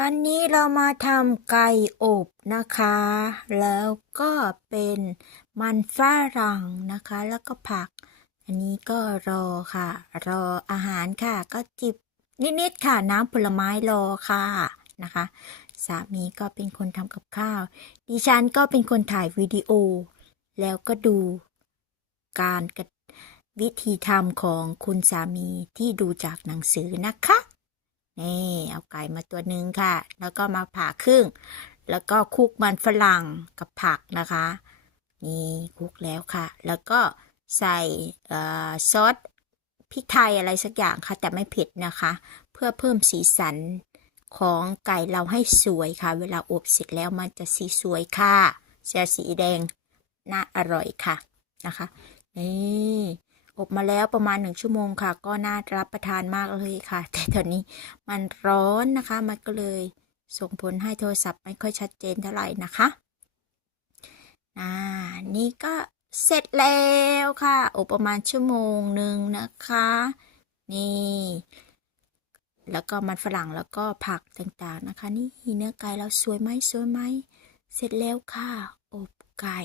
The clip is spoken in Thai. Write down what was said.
วันนี้เรามาทำไก่อบนะคะ แล้วก็เป็นมันฝรั่งนะคะ แล้วก็ผัก อันนี้ก็รอค่ะ รออาหารค่ะ ก็จิบนิดๆค่ะ น้ำผลไม้รอค่ะนะคะ สามีก็เป็นคนทำกับข้าว ดิฉันก็เป็นคนถ่ายวิดีโอ แล้วก็ดูการกวิธีทำของคุณสามีที่ดูจากหนังสือนะคะ นี่เอาไก่มาตัวหนึ่งค่ะ แล้วก็มาผ่าครึ่ง แล้วก็คลุกมันฝรั่งกับผักนะคะ นี่คลุกแล้วค่ะ แล้วก็ใส่ซอสพริกไทยอะไรสักอย่างค่ะ แต่ไม่เผ็ดนะคะ เพื่อเพิ่มสีสันของไก่เราให้สวยค่ะ เวลาอบเสร็จแล้วมันจะสีสวยค่ะเสียสีแดงน่าอร่อยค่ะนะคะนี่ อบมาแล้วประมาณหนึ่งชั่วโมงค่ะ ก็น่ารับประทานมากเลยค่ะ แต่ตอนนี้มันร้อนนะคะ มันก็เลยส่งผลให้โทรศัพท์ไม่ค่อยชัดเจนเท่าไหร่นะคะอ่านี่ก็เสร็จแล้วค่ะอบประมาณชั่วโมงหนึ่งนะคะ นี่ แล้วก็มันฝรั่งแล้วก็ผักต่างๆนะคะ นี่เนื้อไก่เราสวยไหมสวยไหม เสร็จแล้วค่ะ อบไก่